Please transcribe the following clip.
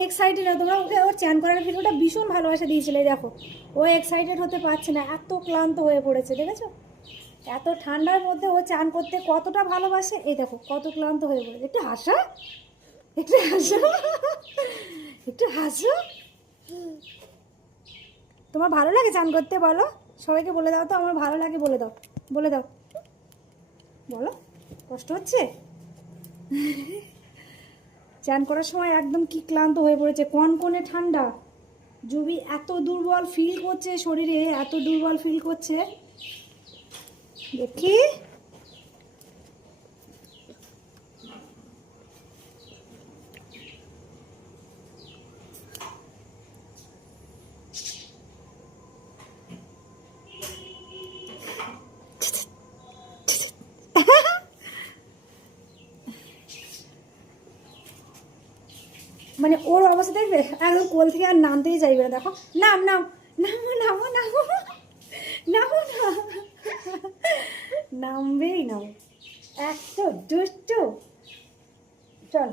Excited না তোমরা, ওকে ওর চ্যান করার ভিডিওটা ভীষণ ভালোবাসা দিয়েছিলে, দেখো ও এক্সাইটেড হতে পারছে না, এত ক্লান্ত হয়ে পড়েছে, দেখেছো? এত ঠান্ডার মধ্যে ও চান করতে কতটা ভালোবাসে, এই দেখো কত ক্লান্ত হয়ে পড়েছে। একটু হাসো, একটু হাসো, একটু হাসো। তোমার ভালো লাগে চান করতে? বলো সবাইকে, বলে দাও তো আমার ভালো লাগে, বলে দাও, বলে দাও, বলো। কষ্ট হচ্ছে? চান করার সময় একদম কি ক্লান্ত হয়ে পড়েছে, কনকনে ঠান্ডা। জুবি এত দুর্বল ফিল করছে শরীরে, এত দুর্বল ফিল করছে। দেখি মানে ওর অবস্থা দেখবে, একদম কোল থেকে আর নামতেই চাইবে না। দেখো, নাম নাম, নামো নামো নামো, নামো না, নামবেই নাও, এত দুষ্টু। চল।